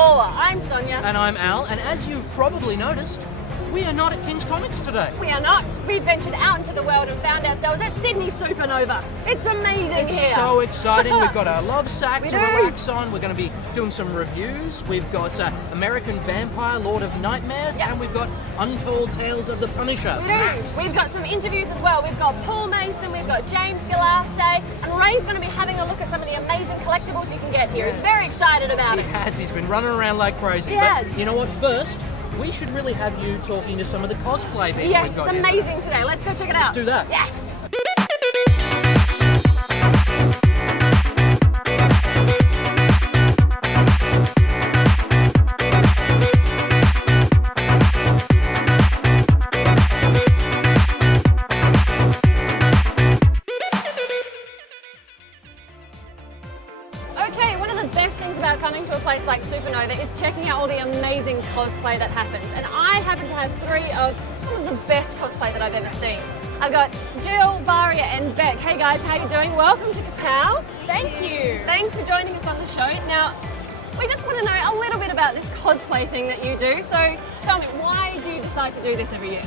baller. I'm Sonya. And I'm Al, and as you've probably noticed, we are not at King's Comics today. We are not. We ventured out into the world and found ourselves at Sydney Supanova. It's amazing here. It's so exciting. We've got our Lovesac to relax on. We're going to be doing some reviews. We've got American Vampire, Lord of Nightmares, and we've got Untold Tales of the Punisher. We've got some interviews as well. We've got Paul Mason, we've got James Gilarte, and Ray's going to be having a look at some of the amazing collectibles you can get here. He's very excited about it. He has. He's been running around like crazy. Yes. But you know what? First, we should really have you talking to some of the cosplay people we've got Yes, it's amazing today. Let's go check it out. Let's do that. Yes. Okay, one of the best things about coming to a place like Supanova is checking out all the amazing cosplay that happens. And I happen to have three of some of the best cosplay that I've ever seen. I've got Jill, Varia and Beck. Hey guys, how you doing? Welcome to Kapow. Thank you. Thanks for joining us on the show. Now, we just want to know a little bit about this cosplay thing that you do. So tell me, why do you decide to do this every year?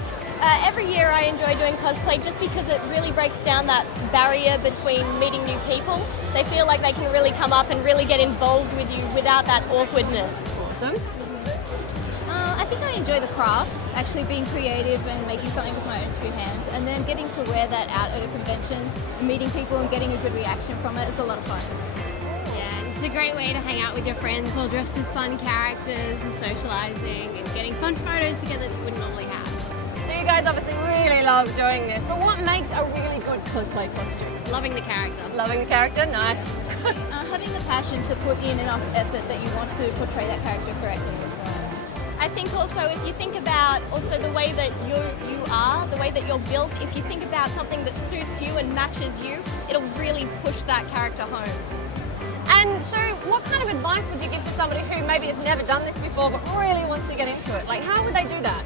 Every year I enjoy doing cosplay just because it really breaks down that barrier between meeting new people. They feel like they can really come up and really get involved with you without that awkwardness. Awesome. I think I enjoy the craft, actually being creative and making something with my own two hands, and then getting to wear that out at a convention and meeting people and getting a good reaction from it. It's a lot of fun. Yeah, and it's a great way to hang out with your friends all dressed as fun characters and socialising and getting fun photos together that you wouldn't normally have. So you guys obviously really love doing this, but what makes a really good cosplay costume? Loving the character. Loving the character? Nice. Having the passion to put in enough effort that you want to portray that character correctly as well. I think also if you think about also the way that you are, the way that you're built, if you think about something that suits you and matches you, it'll really push that character home. And so what kind of advice would you give to somebody who maybe has never done this before but really wants to get into it? Like, how would they do that?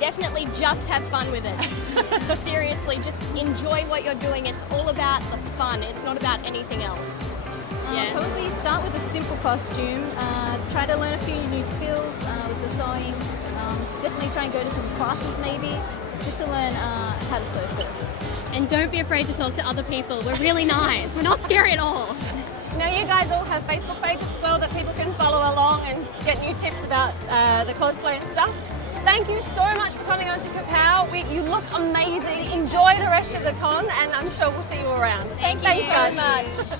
Definitely just have fun with it. Seriously, just enjoy what you're doing. It's all about the fun. It's not about anything else. Probably start with a simple costume, try to learn a few new skills with the sewing, definitely try and go to some classes maybe, just to learn how to sew first. And don't be afraid to talk to other people. We're really nice. We're not scary at all. Now you guys all have Facebook pages as well that people can follow along and get new tips about the cosplay and stuff. Thank you so much for coming on to Kapow. You look amazing. Enjoy the rest of the con, and I'm sure we'll see you around. Thank you so much.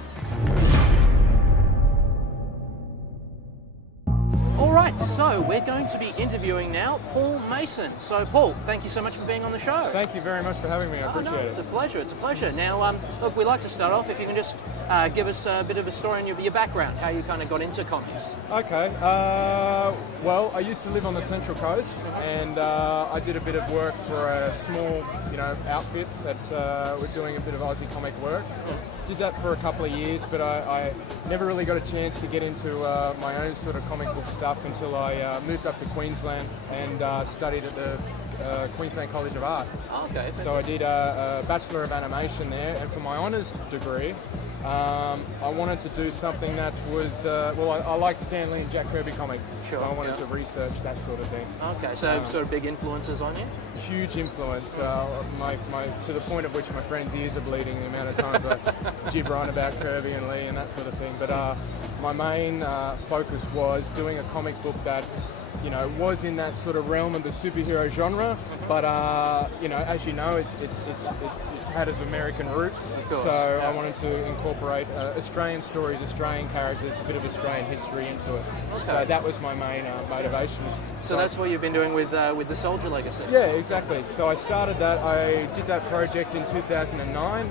Alright, so we're going to be interviewing now Paul Mason. So Paul, thank you so much for being on the show. Thank you very much for having me, I appreciate it. It's a pleasure, it's a pleasure. Now, look, we'd like to start off, if you can just give us a bit of a story on your background, how you kind of got into comics. Okay, well, I used to live on the Central Coast, and I did a bit of work for a small, outfit that were doing a bit of Aussie comic work. Did that for a couple of years, but I never really got a chance to get into my own sort of comic book stuff until I moved up to Queensland and studied at the Queensland College of Art. Okay. So I did a Bachelor of Animation there, and for my honours degree, I wanted to do something that was, I like Stan Lee and Jack Kirby comics, so I wanted to research that sort of thing. Okay, so sort of big influences on you? Huge influence, to the point at which my friends' ears are bleeding the amount of times I jibber on about Kirby and Lee and that sort of thing. But my main focus was doing a comic book that was in that sort of realm of the superhero genre, but as you know, it's had its American roots. So I wanted to incorporate Australian stories, Australian characters, a bit of Australian history into it. Okay. So that was my main motivation. So that's what you've been doing with the Soldier Legacy? Yeah, exactly. So I started that. I did that project in 2009,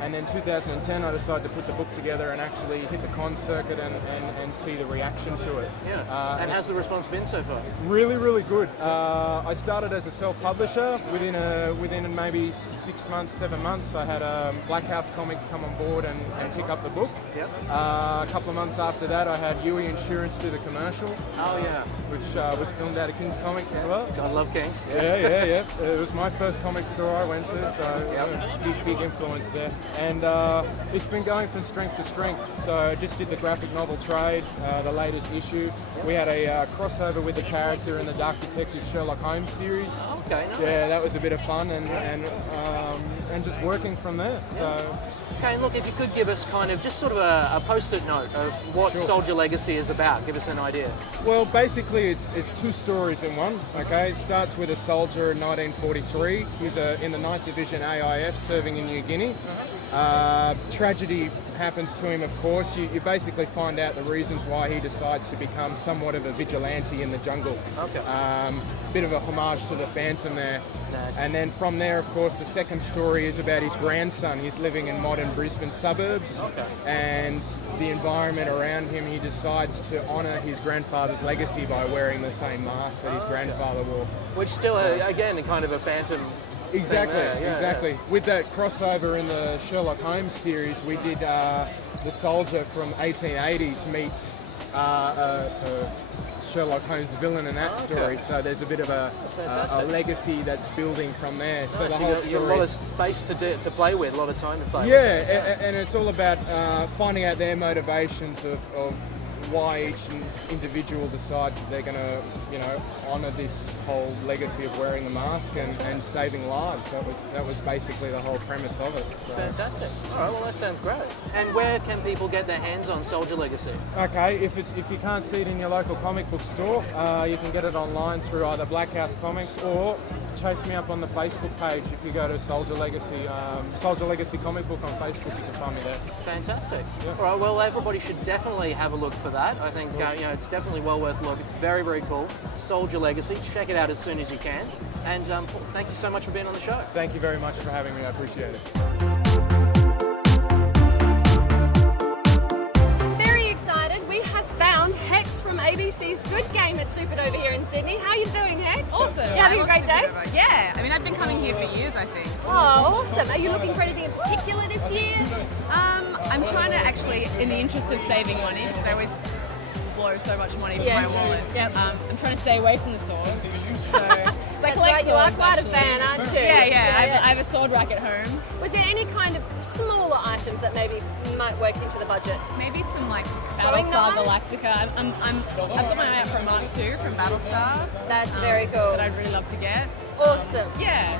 and then 2010 I decided to put the book together and actually hit the con circuit and see the reaction to it. Yeah. And how's the response been so far? Really, really good. I started as a self-publisher. Within maybe 6 months, 7 months, I had Black House Comics come on board and pick up the book. Yep. A couple of months after that, I had Yui Insurance do the commercial. Oh yeah. Which was filmed out of King's Comics as well. I love Kings. Yeah. It was my first comic store I went to, so big influence there. And it's been going from strength to strength. So I just did the graphic novel trade, the latest issue. We had a crossover with the character in the Dark Detective Sherlock Holmes series. Okay, nice. Yeah, that was a bit of fun, and just working from there. So. Okay, and look, if you could give us kind of just sort of a post-it note of what Soldier Legacy is about, give us an idea. Well, basically it's two stories in one, okay? It starts with a soldier in 1943. He's in the 9th Division AIF serving in New Guinea. Tragedy happens to him, of course. You basically find out the reasons why he decides to become somewhat of a vigilante in the jungle. Okay. Bit of a homage to the Phantom there. Nice. And then from there, of course, the second story is about his grandson. He's living in modern Brisbane suburbs. Okay. And the environment around him, he decides to honour his grandfather's legacy by wearing the same mask that his grandfather wore. Which still, again, kind of a Phantom. Exactly, Yeah, exactly. With that crossover in the Sherlock Holmes series, we did the soldier from 1880s meets Sherlock Holmes villain in that story. So there's a bit of a legacy that's building from there. So the whole story. You have a lot of space to play with, a lot of time to play with. Yeah, and it's all about finding out their motivations of why each individual decides that they're going to, honour this whole legacy of wearing the mask and saving lives. That was basically the whole premise of it. So. Fantastic. All right, well that sounds great. And where can people get their hands on Soldier Legacy? Okay, if you can't see it in your local comic book store, you can get it online through either Black House Comics or chase me up on the Facebook page. If you go to Soldier Legacy Comic Book on Facebook, you can find me there. Fantastic. Yeah. All right, well everybody should definitely have a look for that. I think it's definitely well worth a look. It's very, very cool. Soldier Legacy. Check it out as soon as you can. And thank you so much for being on the show. Thank you very much for having me. I appreciate it. Very excited. We have found Hex from ABC's Good Game at Supanova here in Sydney. How are you doing, Hex? Awesome. You having a great day? Yeah, I mean, I've been coming here for years, I think. Oh, awesome. Are you looking for anything in particular this year? I'm trying to actually, in the interest of saving money, because I always blow so much money from my wallet, I'm trying to stay away from the swords. So, That's right, you are quite a fan, aren't you? Yeah. I have a sword rack at home. Was there any kind of smaller items that maybe might work into the budget? Maybe some like Throwing Battlestar knives? Galactica. I've got my eye out for a Mark II from Battlestar. That's very cool. That I'd really love to get. Awesome. Yeah.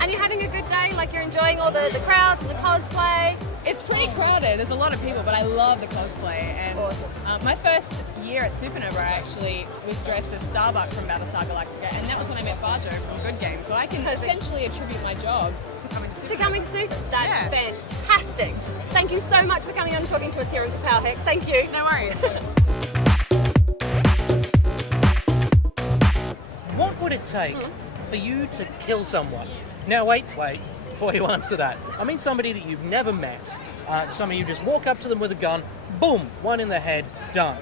And you're having a good day? Like you're enjoying all the crowds, the cosplay? It's pretty crowded. There's a lot of people, but I love the cosplay. And Awesome. My first year at Supanova, I actually was dressed as Starbuck from Battlestar Galactica, and that was when I met Barjo from Good Game. So I can essentially attribute my job to coming to Supanova. To coming to Super? That's fantastic. Thank you so much for coming on and talking to us here in Kapow, Hex. Thank you. No worries. What would it take for you to kill someone? Now wait, before you answer that. I mean somebody that you've never met. Somebody you just walk up to them with a gun, boom, one in the head, done.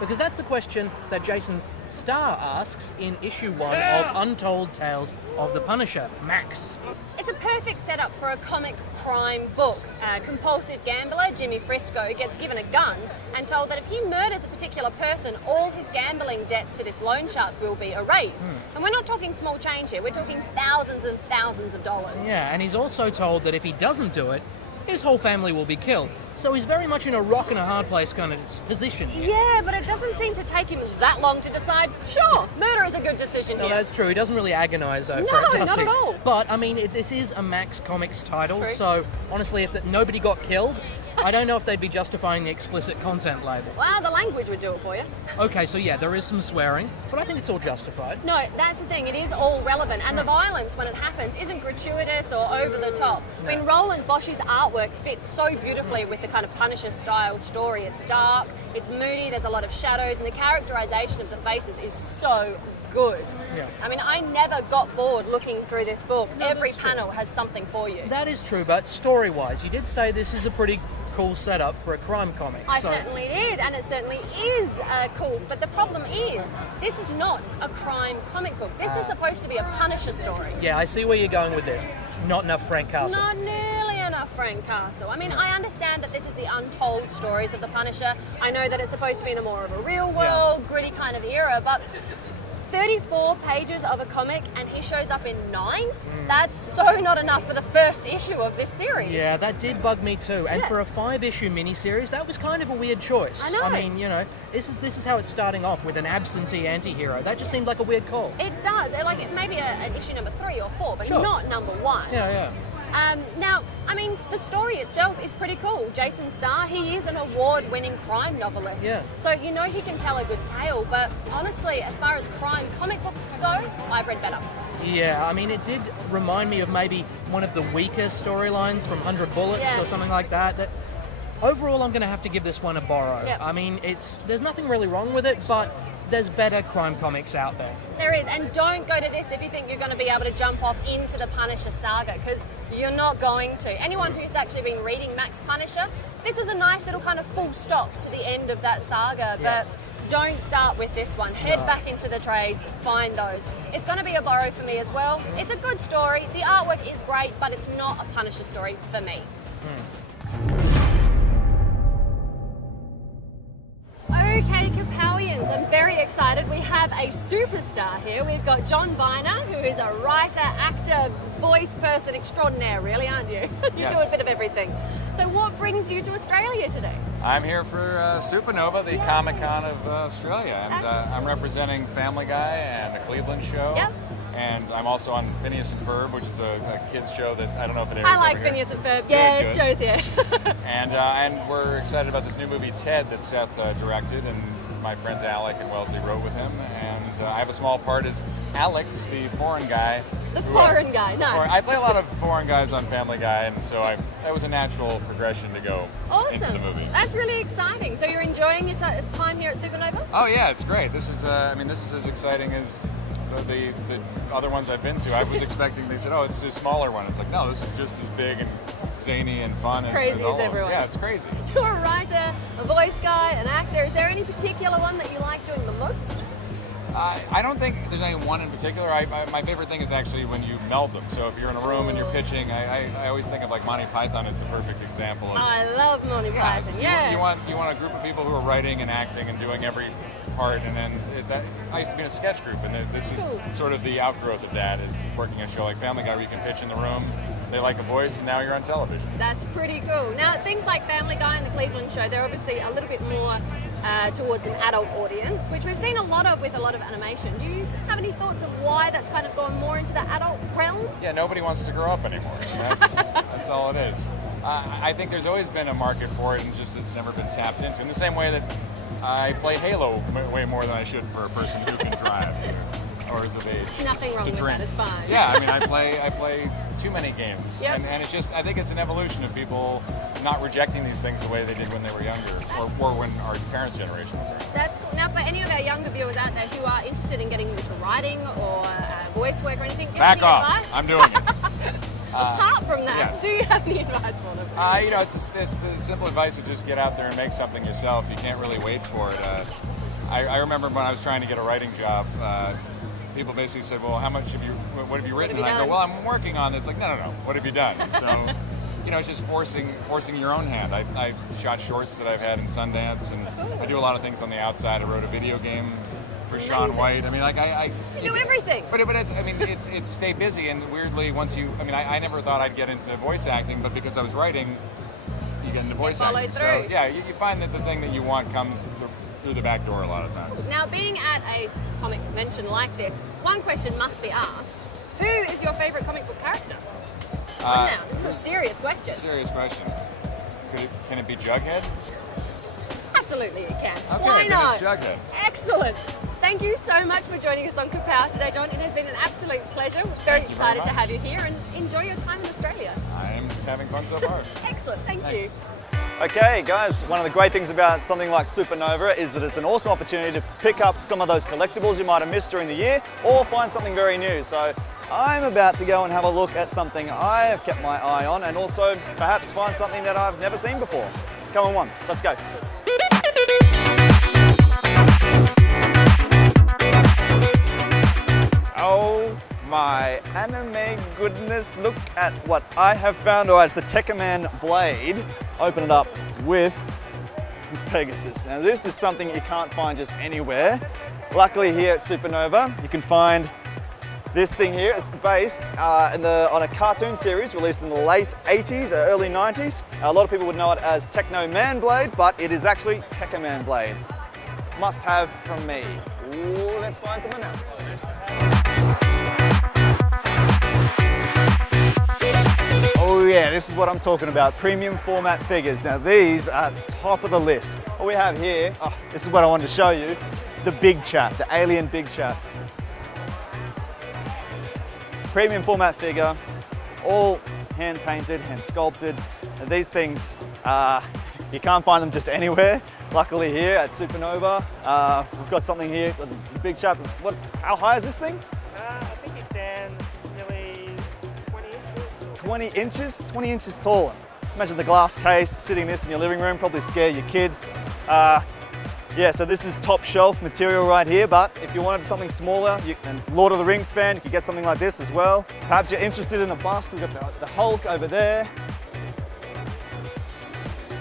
Because that's the question that Jason Starr asks in issue 1 of Untold Tales of the Punisher, Max. It's a perfect setup for a comic crime book. A compulsive gambler, Jimmy Frisco, gets given a gun and told that if he murders a particular person, all his gambling debts to this loan shark will be erased. And we're not talking small change here, we're talking thousands and thousands of dollars. Yeah, and he's also told that if he doesn't do it, his whole family will be killed. So he's very much in a rock and a hard place kind of position here. Yeah, but it doesn't seem to take him that long to decide, sure, murder is a good decision No, here. that's true. He doesn't really agonise over No, it, does not he? at all. But, I mean, this is a Max Comics title, True. so honestly, if nobody got killed, I don't know if they'd be justifying the explicit content label. Well, the language would do it for you. Okay, so yeah, there is some swearing, but I think it's all justified. No, that's the thing. It is all relevant, and the violence when it happens isn't gratuitous or over the top. I mean, Roland Bosch's artwork fits so beautifully with the kind of Punisher-style story. It's dark, it's moody, there's a lot of shadows, and the characterization of the faces is so good. Yeah. I mean, I never got bored looking through this book. No, Every that's true. panel has something for you. That is true, but story-wise, you did say this is a pretty cool setup for a crime comic. I certainly did, and it certainly is cool. But the problem is, this is not a crime comic book. This is supposed to be a Punisher story. Yeah, I see where you're going with this. Not enough Frank Castle. Not nearly enough Frank Castle. I mean, I understand that this is the untold stories of the Punisher. I know that it's supposed to be in a more of a real world, gritty kind of era, but 34 pages of a comic and he shows up in 9? That's so not enough for the first issue of this series. Yeah, that did bug me too. And for a 5-issue miniseries, that was kind of a weird choice. I know. I mean, you know, this is how it's starting off with an absentee anti-hero. That just seemed like a weird call. It does. Like, it may be an issue number 3 or 4, but not number 1. Yeah. Now, I mean, the story itself is pretty cool. Jason Starr, he is an award-winning crime novelist. Yeah. So you know he can tell a good tale, but honestly, as far as crime comic books go, I've read better. Yeah, I mean, it did remind me of maybe one of the weaker storylines from 100 Bullets or something like that. Overall, I'm going to have to give this one a borrow. Yep. I mean, there's nothing really wrong with it, but there's better crime comics out there. There is, and don't go to this if you think you're going to be able to jump off into the Punisher saga, because you're not going to. Anyone who's actually been reading Max Punisher, this is a nice little kind of full stop to the end of that saga, but don't start with this one. Head back into the trades, find those. It's going to be a borrow for me as well. It's a good story, the artwork is great, but it's not a Punisher story for me. Okay, Kapowians, I'm very excited. We have a superstar here. We've got John Viener, who is a writer, actor, voice person extraordinaire, really, aren't you? You do a bit of everything. So what brings you to Australia today? I'm here for Supanova, the Comic-Con of Australia, and I'm representing Family Guy and the Cleveland show. Yep. And I'm also on Phineas and Ferb, which is a kids show that I don't know if it airs I like over Phineas here. and Ferb. Yeah, it shows here. And we're excited about this new movie Ted that Seth directed, and my friends Alec and Wellesley wrote with him. And I have a small part as Alex, the foreign guy. The foreign guy, nice. I play a lot of foreign guys on Family Guy, and so that was a natural progression to go into the movie. That's really exciting. So you're enjoying your time here at Supanova? Oh yeah, it's great. This is this is as exciting as the other ones I've been to. I was expecting, they said, oh, it's a smaller one. It's like, no, this is just as big and zany and fun. Crazy as everyone. Yeah, it's crazy. You're a writer, a voice guy, an actor. Is there any particular one that you like doing the most? I don't think there's any one in particular. My favorite thing is actually when you meld them. So if you're in a room and you're pitching, I always think of like Monty Python as the perfect example of. I love Monty Python. Yeah. You want a group of people who are writing and acting and doing every part, and then I used to be in a sketch group, and this is sort of the outgrowth of that, is working a show like Family Guy where you can pitch in the room, they like a voice, and now you're on television. That's pretty cool. Now, things like Family Guy and the Cleveland show, they're obviously a little bit more towards an adult audience, which we've seen a lot of with a lot of animation. Do you have any thoughts of why that's kind of gone more into the adult realm? Yeah, nobody wants to grow up anymore. That's all it is. I think there's always been a market for it, and just it's never been tapped into. In the same way that I play Halo way more than I should for a person who can drive or is of age. Nothing wrong with that, it's fine. Yeah, I mean, I play too many games. Yep. And it's just, I think it's an evolution of people not rejecting these things the way they did when they were younger, or when our parents' generation was around. That's cool. Now, for any of our younger viewers out there who are interested in getting into writing or voice work or anything, do you have Back any off, advice? I'm doing it. Apart from that, yes. do you have any advice for them? It's the simple advice of just get out there and make something yourself. You can't really wait for it. I remember when I was trying to get a writing job, people basically said, well, what have you written? And I go, well, I'm working on this. Like, no, what have you done? So, it's just forcing your own hand. I shot shorts that I've had in Sundance, and I do a lot of things on the outside. I wrote a video game for Sean White. I mean, you do everything. But it's stay busy, and weirdly, I never thought I'd get into voice acting, but because I was writing, you get into voice acting. Through. So yeah, you find that the thing that you want comes through the back door a lot of times. Now, being at a comic convention like this, one question must be asked: who is your favorite comic book character? Now, this is a serious question. Serious question. Can it be Jughead? Absolutely, it can. Okay, why then not? it's Jughead. Excellent. Thank you so much for joining us on Kapow today, John. It has been an absolute pleasure. We're very excited to have you here, and enjoy your time in Australia. I am having fun so far. Excellent. Thank you. Okay guys, one of the great things about something like Supanova is that it's an awesome opportunity to pick up some of those collectibles you might have missed during the year, or find something very new. So I'm about to go and have a look at something I have kept my eye on and also perhaps find something that I've never seen before. Come on, let's go. Oh my anime goodness, look at what I have found. All right, it's the Tekkaman blade. Open it up with this Pegasus. Now this is something you can't find just anywhere. Luckily here at Supanova, you can find this thing here. It's based on a cartoon series released in the late 80s or early 90s. A lot of people would know it as Techno Man Blade, but it is actually Tekkaman Blade. Must have from me. Ooh, let's find someone else. Oh yeah, this is what I'm talking about, premium format figures. Now these are top of the list. What we have here, this is what I wanted to show you, the big chap, the alien big chap. Premium format figure, all hand painted, hand sculpted. And these things, you can't find them just anywhere. Luckily here at Supanova, we've got something here, the big chap. How high is this thing? I think he stands nearly 20 inches. 20 inches? 20 inches taller. Imagine the glass case, sitting this in your living room, probably scare your kids. Yeah, so this is top shelf material right here, but if you wanted something smaller, and Lord of the Rings fan, you could get something like this as well. Perhaps you're interested in a bust, we've got the Hulk over there.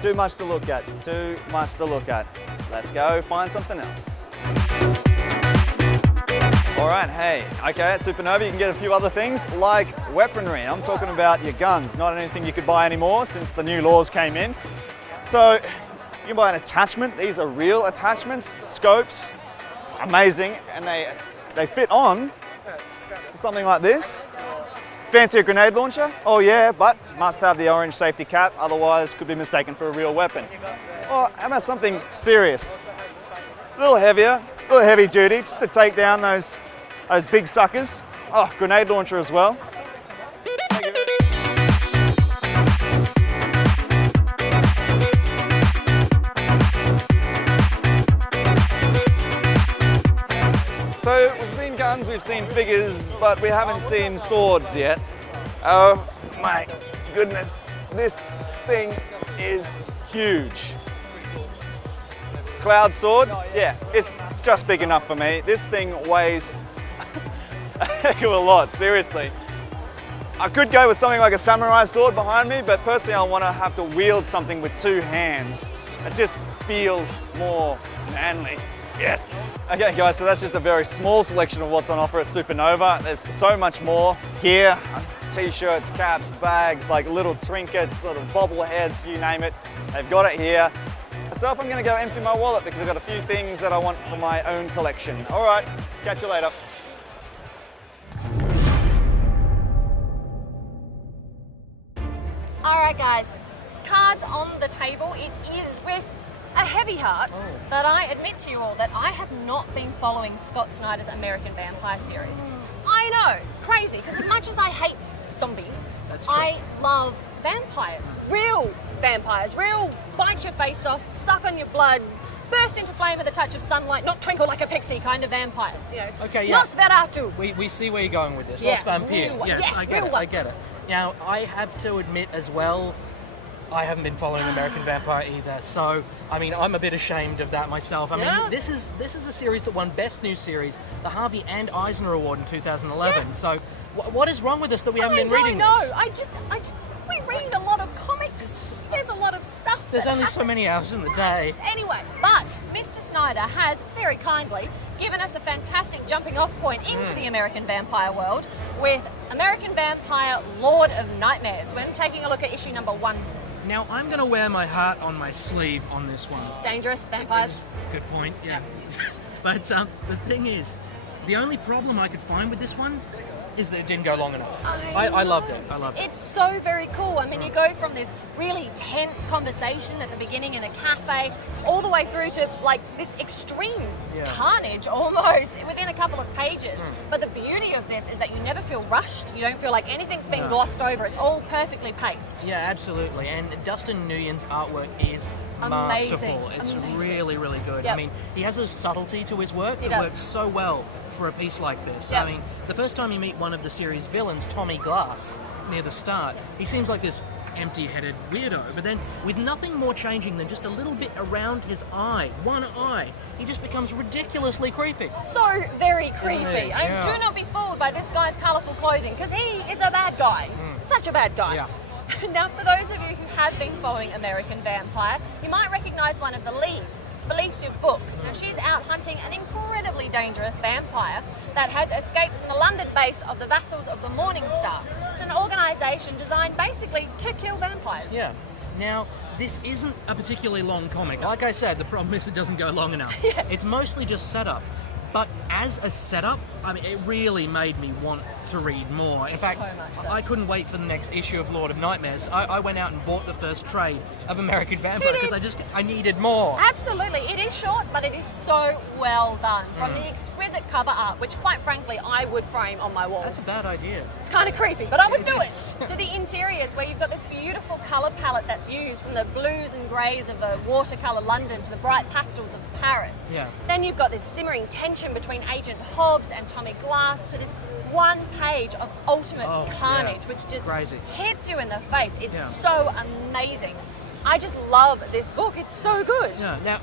Too much to look at, too much to look at. Let's go find something else. All right, hey, okay, at Supanova you can get a few other things like weaponry. I'm talking about your guns, not anything you could buy anymore since the new laws came in. So you can buy an attachment. These are real attachments, scopes, amazing, and they fit on something like this. Fancy a grenade launcher? Oh yeah, but must have the orange safety cap, otherwise could be mistaken for a real weapon. Or how about something serious? A little heavier, a little heavy duty, just to take down those big suckers. Oh, grenade launcher as well. So we've seen guns, we've seen figures, but we haven't seen swords yet. Oh my goodness, this thing is huge. Cloud sword, yeah, it's just big enough for me. This thing weighs a heck of a lot, seriously. I could go with something like a samurai sword behind me, but personally I want to have to wield something with two hands. It just feels more manly. Yes. Okay guys, so that's just a very small selection of what's on offer at Supanova. There's so much more here. T-shirts, caps, bags, like little trinkets, little bobbleheads, you name it. They've got it here. Myself, I'm gonna go empty my wallet because I've got a few things that I want for my own collection. All right, catch you later. All right, guys, cards on the table. It is with a heavy heart that I admit to you all that I have not been following Scott Snyder's American Vampire series. I know, crazy, because as much as I hate zombies, I love vampires, real bite your face off, suck on your blood, burst into flame with a touch of sunlight, not twinkle like a pixie kind of vampires, you know. Okay, yeah. Nosferatu. We see where you're going with this. Yeah, Lost Vampire. yes, I get real it, ones. I get it. Now, I have to admit as well, I haven't been following American Vampire either, so I mean I'm a bit ashamed of that myself. I mean this is a series that won Best New Series, the Harvey and Eisner Award in 2011. Yeah. So what is wrong with us that we haven't been reading this? I just we read a lot of comics. There's a lot of stuff. There's only so many hours in the day. Anyway, but Mr. Snyder has very kindly given us a fantastic jumping off point into the American Vampire world with American Vampire Lord of Nightmares. We're taking a look at issue number 1. Now, I'm going to wear my heart on my sleeve on this one. Dangerous vampires. Good point, yeah. But the thing is, the only problem I could find with this one is that it didn't go long enough. I loved it. I loved it. It's so very cool. I mean, you go from this really tense conversation at the beginning in a cafe all the way through to like this extreme carnage almost within a couple of pages. But the beauty of this is that you never feel rushed. You don't feel like anything's been glossed over. It's all perfectly paced. Yeah, absolutely. And Dustin Nguyen's artwork is amazing. masterful. It's Amazing. really, really good. Yep. I mean, he has a subtlety to his work He that does. works so well for a piece like this. Yep. I mean, the first time you meet one of the series villains, Tommy Glass, near the start, he seems like this empty-headed weirdo, but then with nothing more changing than just a little bit around his eye, one eye, he just becomes ridiculously creepy. So very creepy. Isn't he? I mean, Yeah. do not be fooled by this guy's colourful clothing, because he is a bad guy. Such a bad guy. Yeah. Now, for those of you who have been following American Vampire, you might recognise one of the leads. It's Felicia Book. Now, she's out hunting an incredibly dangerous vampire that has escaped from the London base of the Vassals of the Morning Star. It's an organisation designed basically to kill vampires. Yeah. Now, this isn't a particularly long comic. Like I said, the problem is it doesn't go long enough. Yeah. It's mostly just setup. But as a setup, I mean, it really made me want to read more. In fact, much so. I couldn't wait for the next issue of Lord of Nightmares. I went out and bought the first trade of American Vampire because I needed more. Absolutely. It is short, but it is so well done. From the exquisite cover art, which quite frankly I would frame on my wall. That's a bad idea. It's kind of creepy, but I would do it. To the interiors, where you've got this beautiful colour palette that's used, from the blues and greys of a watercolour London to the bright pastels of Paris. Yeah. Then you've got this simmering tension between Agent Hobbs and Tommy Glass, to this one page of ultimate carnage, which just Crazy. hits you in the face. It's Yeah. so amazing. I just love this book. It's so good. Yeah. Now,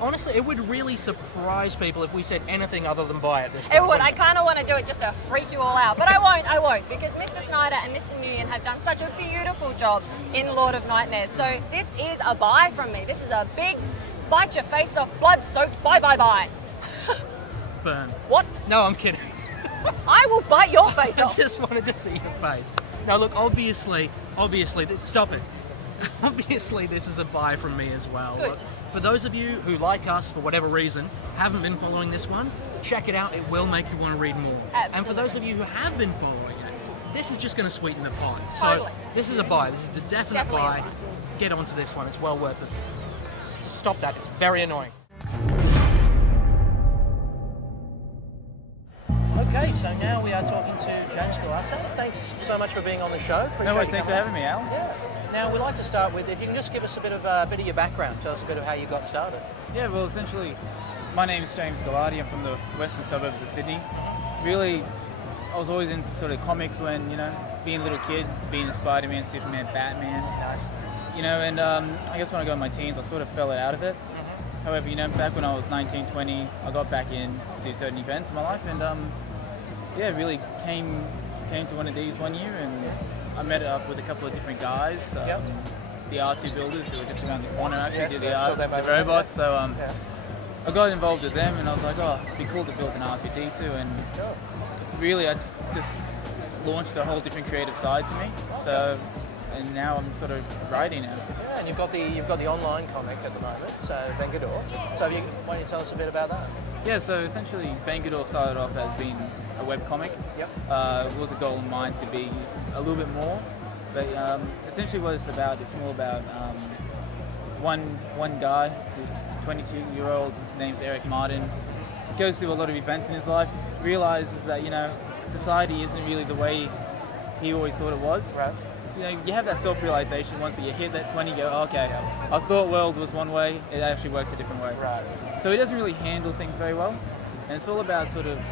honestly, it would really surprise people if we said anything other than buy at this point. It would. I kind of want to do it just to freak you all out, but I won't, because Mr. Snyder and Mr. Nguyen have done such a beautiful job in Lord of Nightmares. So this is a buy from me. This is a big bite your face off, blood-soaked buy. Burn. What? No, I'm kidding. I will bite your face I off. just wanted to see your face. Now, look, obviously, stop it. Obviously, this is a buy from me as well. Good. Look, for those of you who, like us, for whatever reason, haven't been following this one, check it out. It will make you want to read more. Absolutely. And for those of you who have been following it, this is just going to sweeten the pot. So Totally. this is a buy. This is the definite Definitely a buy. buy. Get onto this one. It's well worth it. Just stop that. It's very annoying. Okay, so now we are talking to James Gilarte. Thanks so much for being on the show. Appreciate No worries, you thanks for coming having me, Al. Yeah. Now we'd like to start with, if you can just give us a bit of your background. Tell us a bit of how you got started. Yeah, well, essentially, my name is James Gilarte. I'm from the western suburbs of Sydney. Really, I was always into sort of comics when, being a little kid, being Spider-Man, Superman, Batman. Nice. And I guess when I got in my teens, I sort of fell out of it. However, back when I was 19, 20, I got back into certain events in my life, and really came to one of these one year, and I met up with a couple of different guys, the artsy builders who were just around the corner. Actually, did the art, the robots. So I got involved with them, and I was like, oh, it'd be cool to build an R2D2, and really, I just launched a whole different creative side to me. So, and now I'm sort of writing now. Yeah, and you've got the online comic at the moment, so Vengador. So why don't you tell us a bit about that? Yeah, so essentially Vengador started off as being a webcomic. Yep. It was a goal of mine to be a little bit more, but essentially what it's more about one guy, 22-year-old, name's Eric Martin, goes through a lot of events in his life, realizes that, society isn't really the way he always thought it was. Right. So, you have that self-realization once you hit that 20, you go, okay, I thought world was one way, it actually works a different way. Right. So he doesn't really handle things very well, and it's all about sort of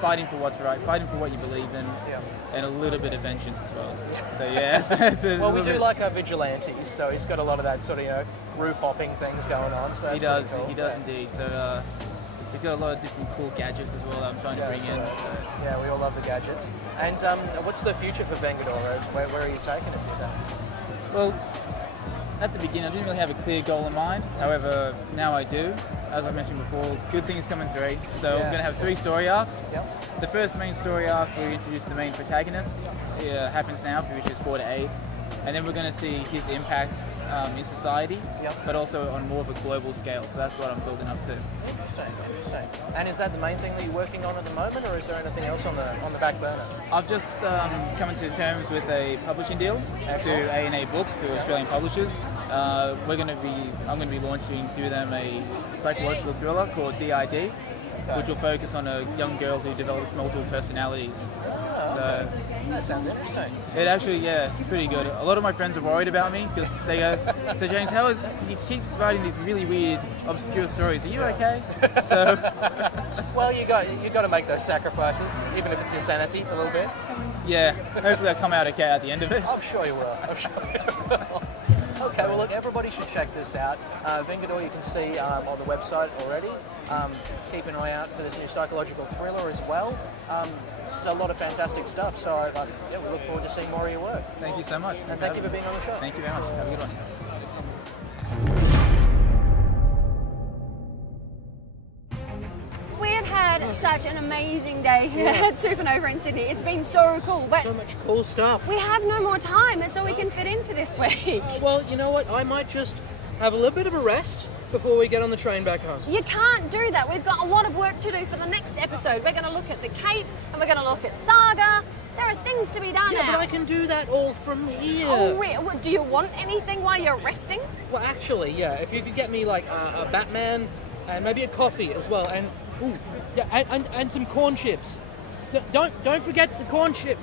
fighting for what's right, fighting for what you believe in, and a little bit of vengeance as well. So Well, we do like our vigilantes, so he's got a lot of that sort of roof hopping things going on. So he does, cool. He does indeed. So he's got a lot of different cool gadgets as well that I'm trying to bring in. So. Yeah, we all love the gadgets. And what's the future for Vengador? Where are you taking it with that? Well, at the beginning, I didn't really have a clear goal in mind. However, now I do. As I mentioned before, good things come in 3. So we're going to have 3 story arcs. Yep. The first main story arc, where we introduce the main protagonist, happens now for issues 4 to 8. And then we're going to see his impact in society, but also on more of a global scale. So that's what I'm building up to. Interesting. And is that the main thing that you're working on at the moment, or is there anything else on the back burner? I've just come to terms with a publishing deal to A&A Books, who are Australian publishers. I'm going to be launching through them a psychological thriller called DID, which will focus on a young girl who develops multiple personalities. So So That sounds interesting. it actually, yeah, it's pretty good. A lot of my friends are worried about me because they go, "So James, you keep writing these really weird, obscure stories? Are you okay?" So Well, you got to make those sacrifices, even if it's your sanity a little bit. yeah, hopefully I come out okay at the end of it. I'm sure you will. Okay, well look, everybody should check this out. Vengador you can see on the website already. Keep an eye out for this new psychological thriller as well. It's a lot of fantastic stuff, so we look forward to seeing more of your work. Thank you so much. And thank you for being on the show. Thank you very much. Have a good one. We have had such an amazing day here at Supanova in Sydney. It's been so cool, but So much cool stuff. we have no more time. That's all we can fit in for this week. Well, you know what? I might just have a little bit of a rest before we get on the train back home. You can't do that. We've got a lot of work to do for the next episode. We're going to look at the Cape and we're going to look at Saga. There are things to be done Yeah, now. but I can do that all from here. Oh, do you want anything while you're resting? Well, actually, yeah. If you could get me like a Batman and maybe a coffee as well, and and some corn chips. Don't forget the corn chip.